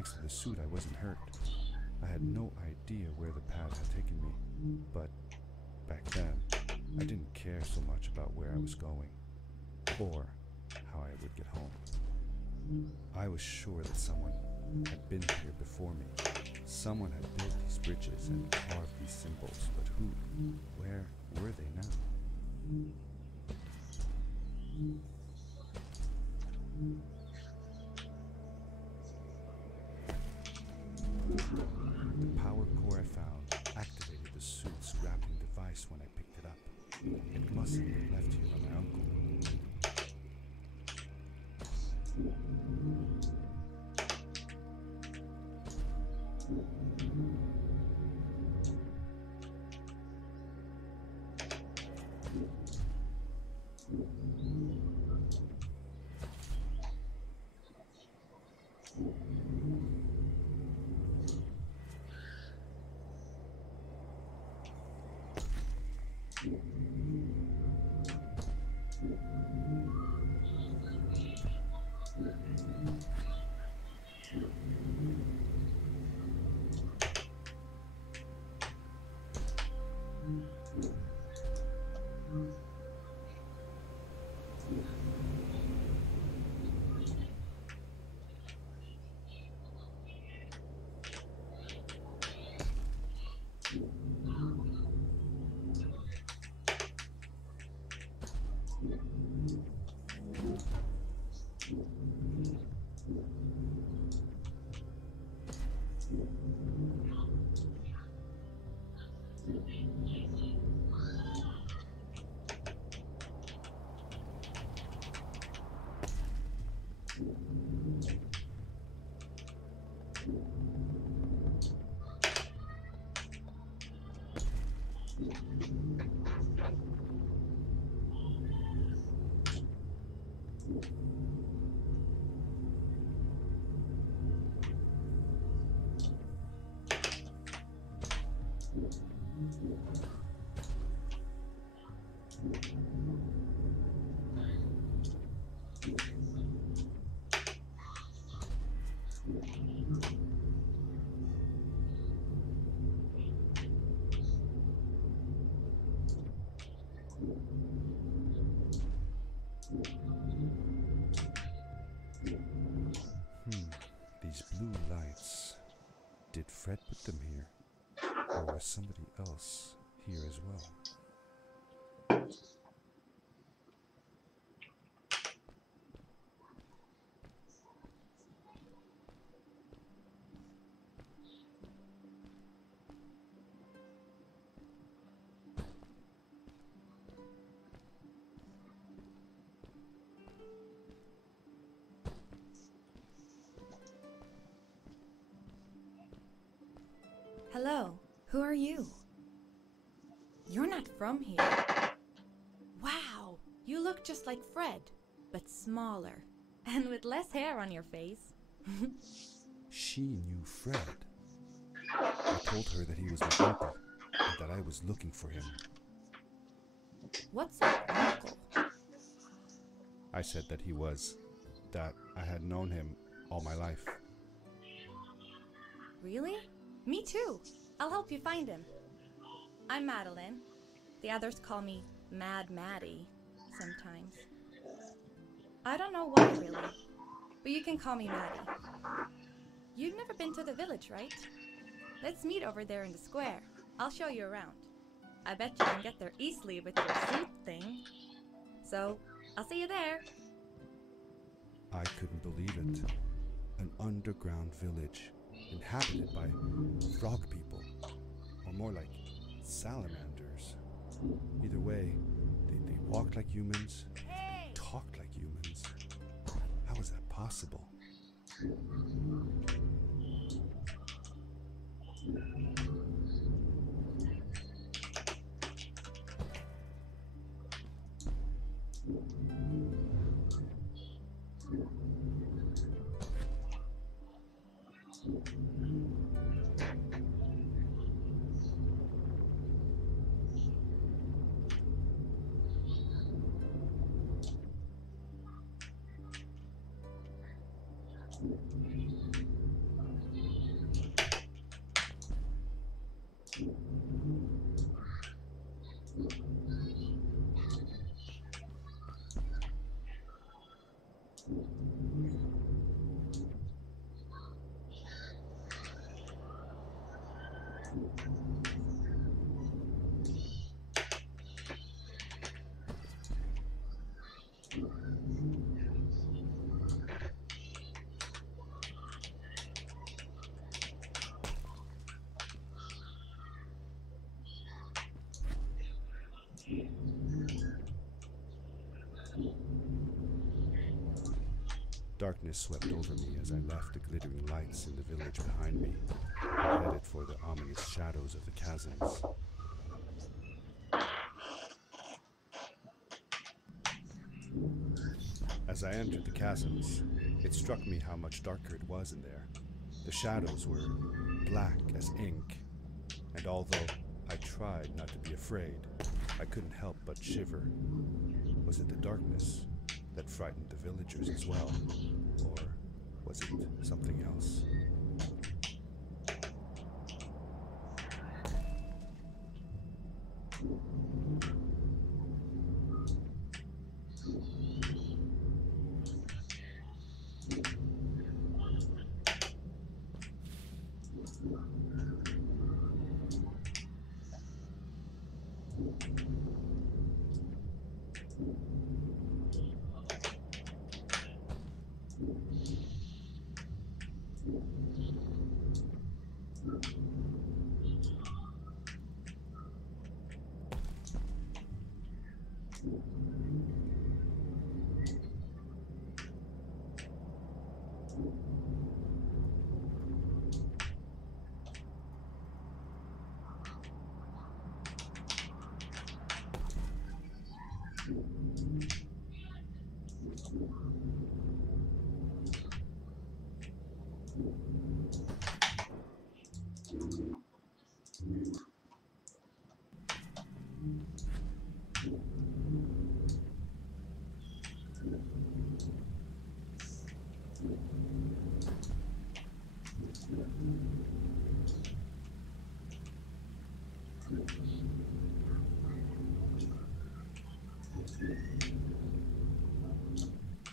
Thanks to the suit, I wasn't hurt. I had no idea where the pad had taken me, but back then, I didn't care so much about where I was going, or how I would get home. I was sure that someone had been here before me. Someone had built these bridges and carved these symbols, but who? Where were they now? The power core I found activated the suit's grappling device when I picked it up. It must have been left here by my uncle. These blue lights. Did Fred put them here? Or was somebody else here as well? Hello, who are you? You're not from here. Wow, you look just like Fred, but smaller, and with less hair on your face. She knew Fred. I told her that he was my uncle, and that I was looking for him. What's your uncle? I said that he was, that I had known him all my life. Really? Me too. I'll help you find him. I'm Madeline. The others call me Mad Maddie sometimes. I don't know why really, but you can call me Maddie. You've never been to the village, right? Let's meet over there in the square. I'll show you around. I bet you can get there easily with your suit thing. So, I'll see you there. I couldn't believe it. An underground village, inhabited by frog people, or more like salamanders. Either way, they walked like humans, talked like humans. How is that possible? Darkness swept over me as I left the glittering lights in the village behind me, and headed for the ominous shadows of the chasms. As I entered the chasms, it struck me how much darker it was in there. The shadows were black as ink, and although I tried not to be afraid, I couldn't help but shiver. Was it the darkness that frightened the villagers as well? Or was it something else?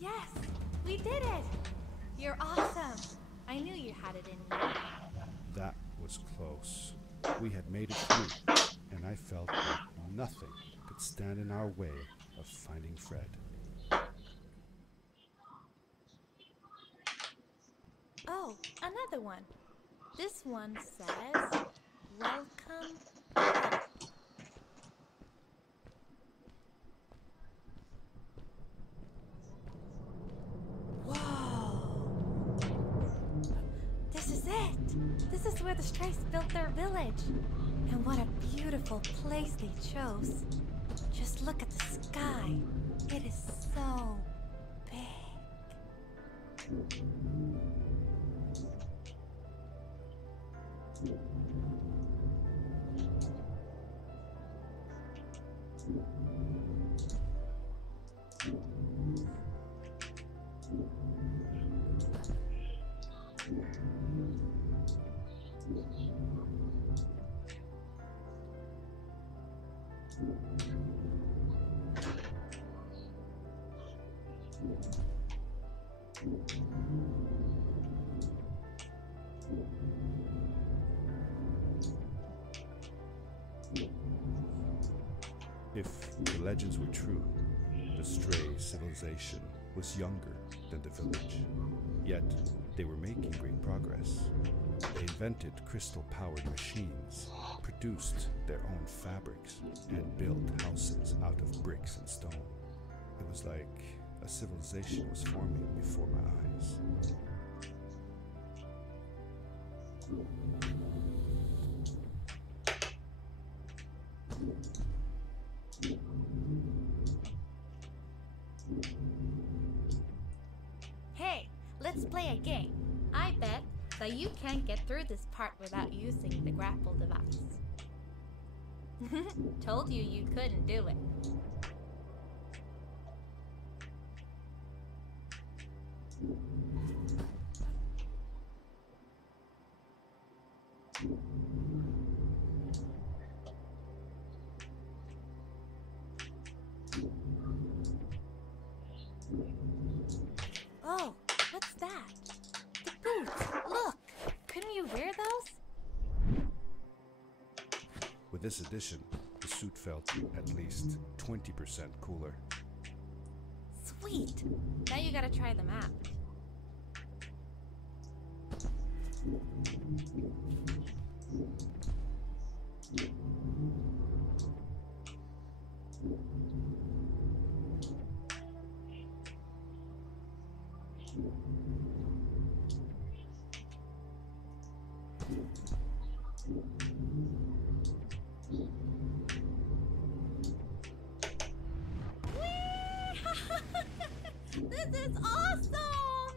Yes! We did it! You're awesome! I knew you had it in you. That was close. We had made it through, and I felt like nothing could stand in our way of finding Fred. Oh, another one. This one says, "Welcome home." Whoa! This is it! This is where the Strays built their village. And what a beautiful place they chose. Just look at the sky. It is so big. If the legends were true, the Stray civilization was younger than the village. Yet, they were making great progress. They invented crystal-powered machines, produced their own fabrics, and built houses out of bricks and stone. It was like a civilization was forming before my eyes. Hey, let's play a game. I bet that you can't get through this part without using the grapple device. Told you you couldn't do it. Oh, what's that? The boots! Look! Couldn't you wear those? With this addition, the suit felt at least 20% cooler. Sweet! Now you gotta try them out. This is awesome!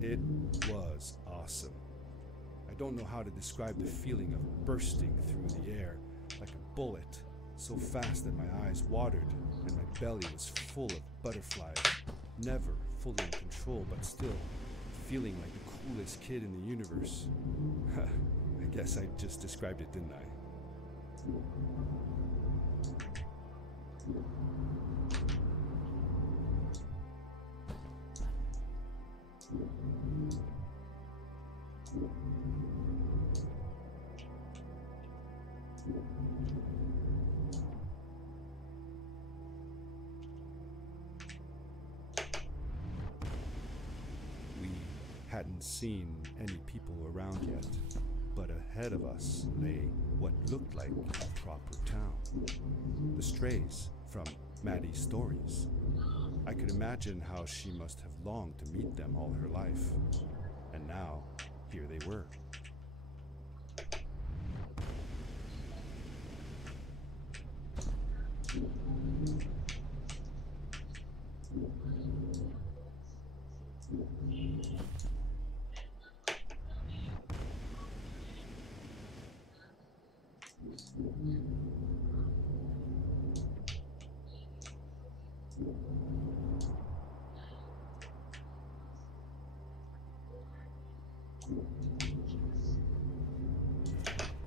It was awesome. I don't know how to describe the feeling of bursting through the air like a bullet, so fast that my eyes watered and my belly was full of butterflies. Never fully in control, but still feeling like the coolest kid in the universe. I guess I just described it, didn't I? We hadn't seen any people around yet, but ahead of us lay what looked like a proper town. The strays from Maddie's stories. I could imagine how she must have longed to meet them all her life. And now, here they were.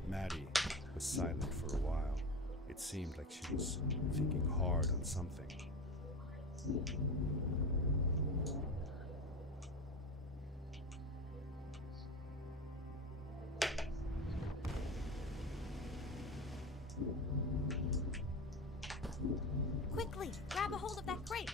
Maddie was silent for a while. It seemed like she was thinking hard on something. Quickly, grab a hold of that crate.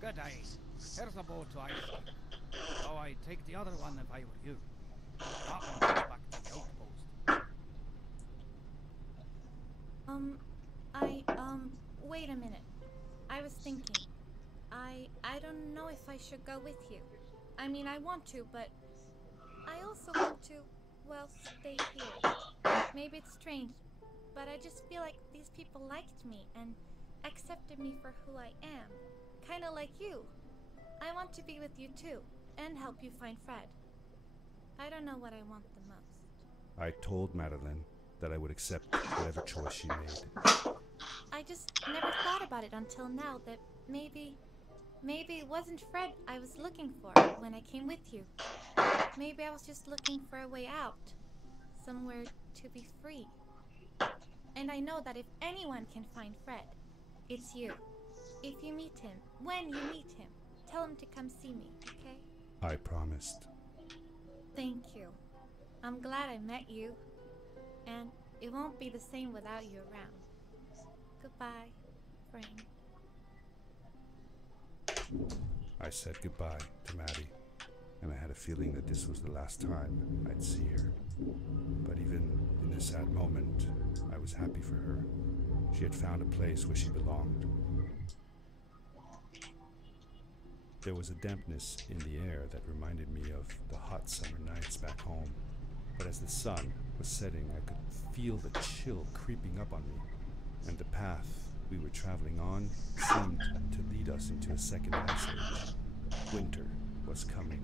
Good day. Here's the boat to ice. Oh, I'd take the other one if I were you. That one goes back to the outpost. Wait a minute. I was thinking. I don't know if I should go with you. I mean, I want to, but I also want to, well, stay here. Maybe it's strange, but I just feel like these people liked me and accepted me for who I am. Kinda like you. I want to be with you too, and help you find Fred. I don't know what I want the most. I told Madeline that I would accept whatever choice she made. I just never thought about it until now that maybe it wasn't Fred I was looking for when I came with you. Maybe I was just looking for a way out. Somewhere to be free. And I know that if anyone can find Fred, it's you. If you meet him, when you meet him, tell him to come see me, okay? I promised. Thank you. I'm glad I met you. And it won't be the same without you around. Goodbye, friend. I said goodbye to Maddie, and I had a feeling that this was the last time I'd see her. But even in this sad moment, I was happy for her. She had found a place where she belonged. There was a dampness in the air that reminded me of the hot summer nights back home. But as the sun was setting, I could feel the chill creeping up on me, and the path we were traveling on seemed to lead us into a second ice age. Winter was coming.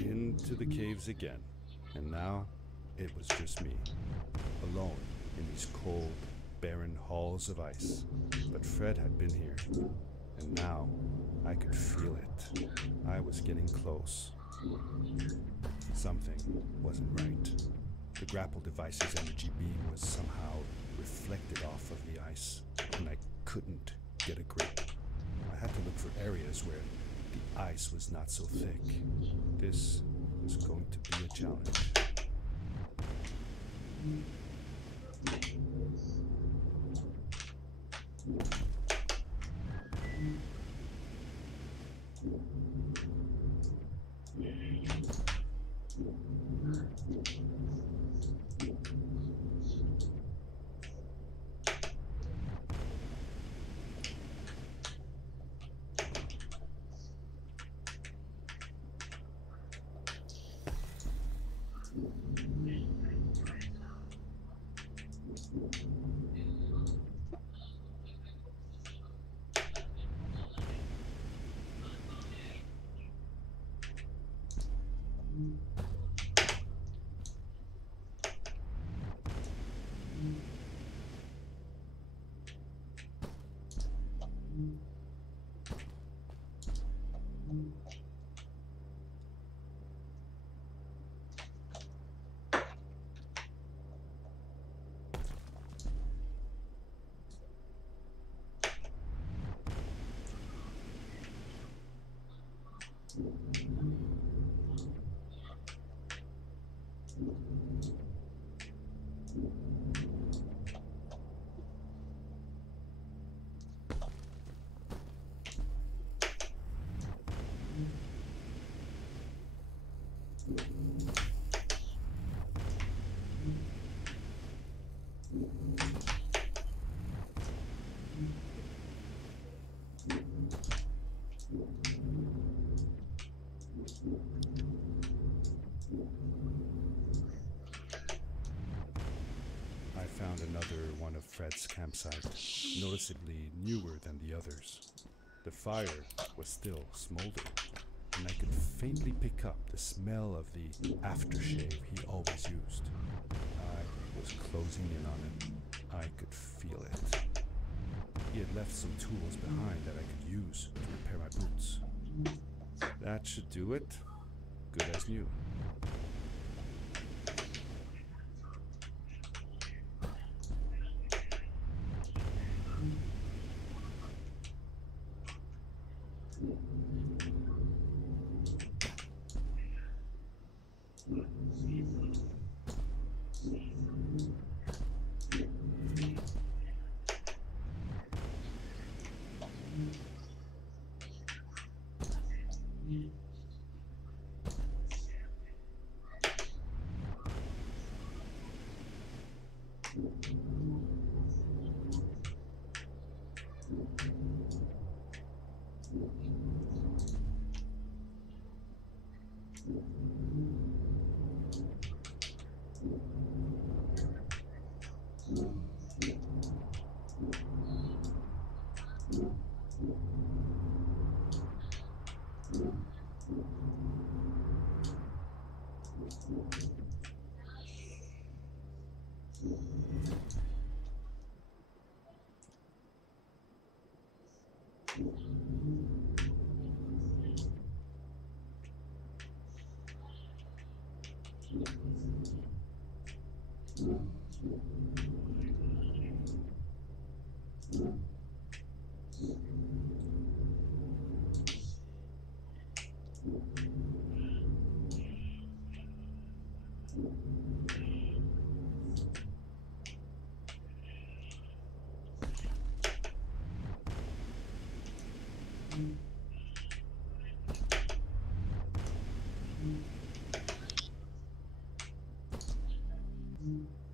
Into the caves again, and now it was just me, alone in these cold, barren halls of ice. But Fred had been here, and now I could feel it. I was getting close. Something wasn't right. The grapple device's energy beam was somehow reflected off of the ice, and I couldn't get a grip. I had to look for areas where the ice was not so thick. This was going to be a challenge. I found another one of Fred's campsites, noticeably newer than the others. The fire was still smoldering, and I could faintly pick up the smell of the aftershave he always used. I was closing in on him. I could feel it. He had left some tools behind that I could use to repair my boots. That should do it. Good as new.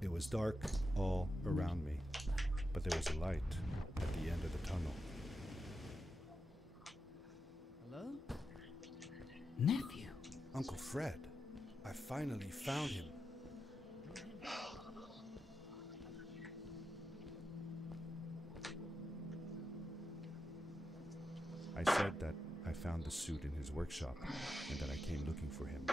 It was dark all around me, but there was a light at the end of the tunnel. Hello? Nephew. Uncle Fred, I finally found him. I said that I found the suit in his workshop and that I came looking for him.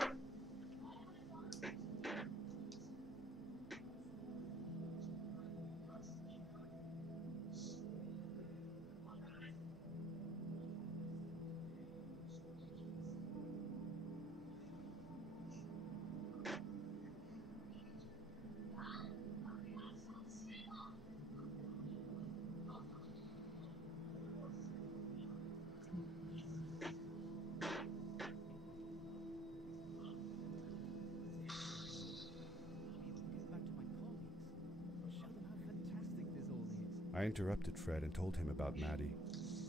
I interrupted Fred and told him about Maddie,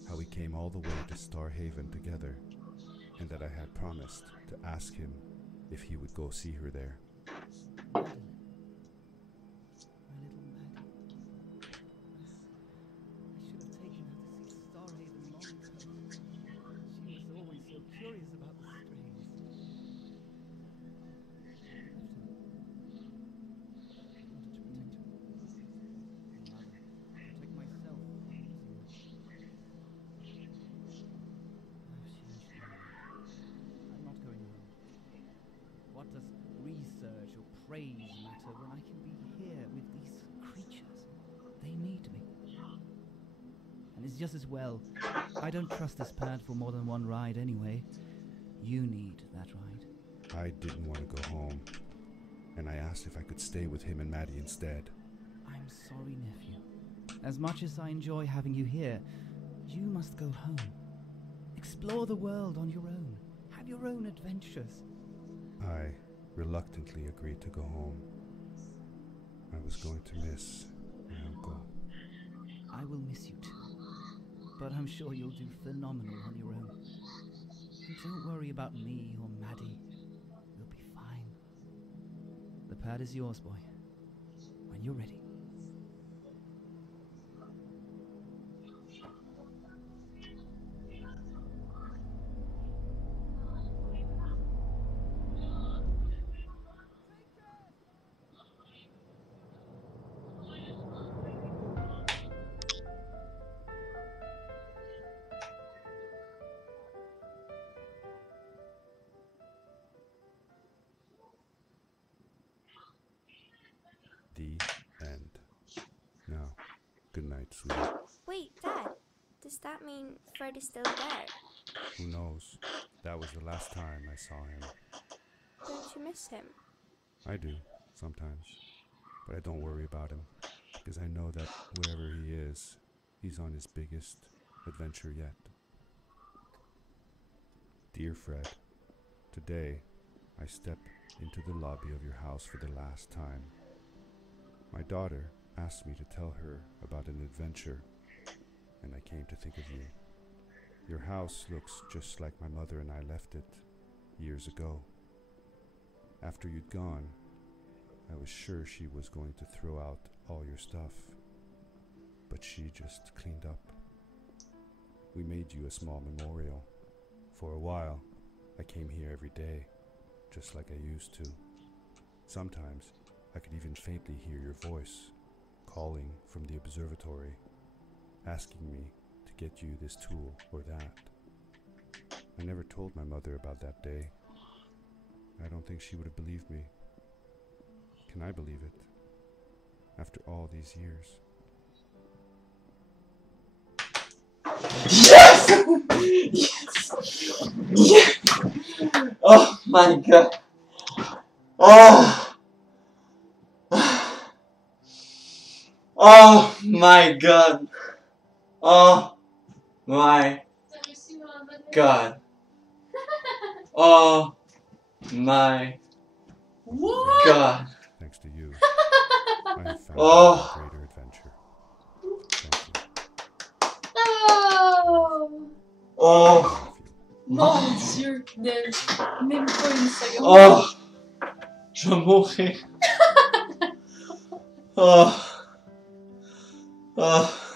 how we came all the way to Starhaven together, and that I had promised to ask him if he would go see her there. What does research or praise matter when I can be here with these creatures? They need me. And it's just as well. I don't trust this pad for more than one ride anyway. You need that ride. I didn't want to go home, and I asked if I could stay with him and Maddie instead. I'm sorry, nephew. As much as I enjoy having you here, you must go home. Explore the world on your own. Have your own adventures. I reluctantly agreed to go home. I was going to miss my uncle. I will miss you too, but I'm sure you'll do phenomenal on your own. And don't worry about me or Maddie. We'll be fine. The pad is yours, boy. When you're ready. The end. Now, good night, sweetie. Wait, Dad. Does that mean Fred is still there? Who knows? That was the last time I saw him. Don't you miss him? I do, sometimes. But I don't worry about him, because I know that wherever he is, he's on his biggest adventure yet. Dear Fred, today I step into the lobby of your house for the last time. My daughter asked me to tell her about an adventure, and I came to think of you. Your house looks just like my mother and I left it years ago. After you'd gone, I was sure she was going to throw out all your stuff, but she just cleaned up. We made you a small memorial. For a while, I came here every day, just like I used to. Sometimes, I could even faintly hear your voice, calling from the observatory, asking me to get you this tool or that. I never told my mother about that day. I don't think she would have believed me. Can I believe it? After all these years. Yes! Yes! Yeah! Oh my god. Oh! Oh my god. Oh my god. Oh my god. Thanks to you, I have found Oh. a greater adventure. Thank you. Oh! Oh. I love you. Mon Dieu, même pas une seconde. Oh. Je vais mourir. Oh. Oh.